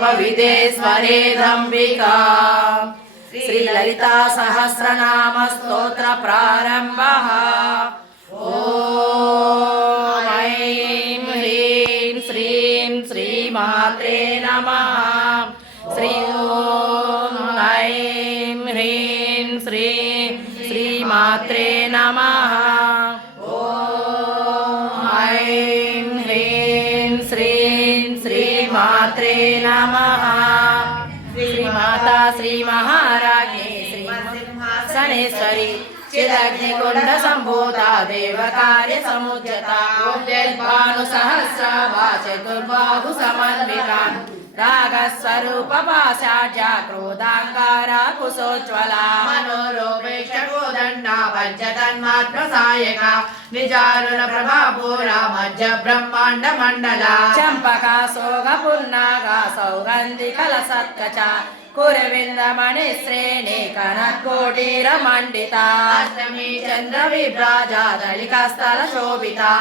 भवितेश्वरेदम्बिका श्रीललिता सहस्रनाम स्तोत्र प्रारंभः। ॐ ऐं ह्रीं श्रीं श्रीमात्रे नमः। श्री ॐ ऐं ह्रीं श्रीं श्रीमात्रे नमः। ॐ ऐं ह्रीं श्रीं श्रीमात्रे नमः। श्रीमाता श्रीमहाराज्ञी श्रीसिंहासनेश्वरी चिदग्निकुंड संभूता देवकार्य समुज्जता भानुसहस्रभा चतुर्बाहु समन्विता रागस्वरूप पाशाढ्या क्रोधांगारा कुशोज्ज्वला मनोरोपेक्ष कोदंडा पंचतन्मात्रसायका निजारुण प्रभापूरा मज्ज ब्रह्मांड मंडला चंपका सोग पुन्नागा सौगंधि कलसत्कचा कुरविंदमणि श्रेणी कनकोटीरमंडिता अष्टमी चंद्र विभ्राजा दलिका स्थल शोभिता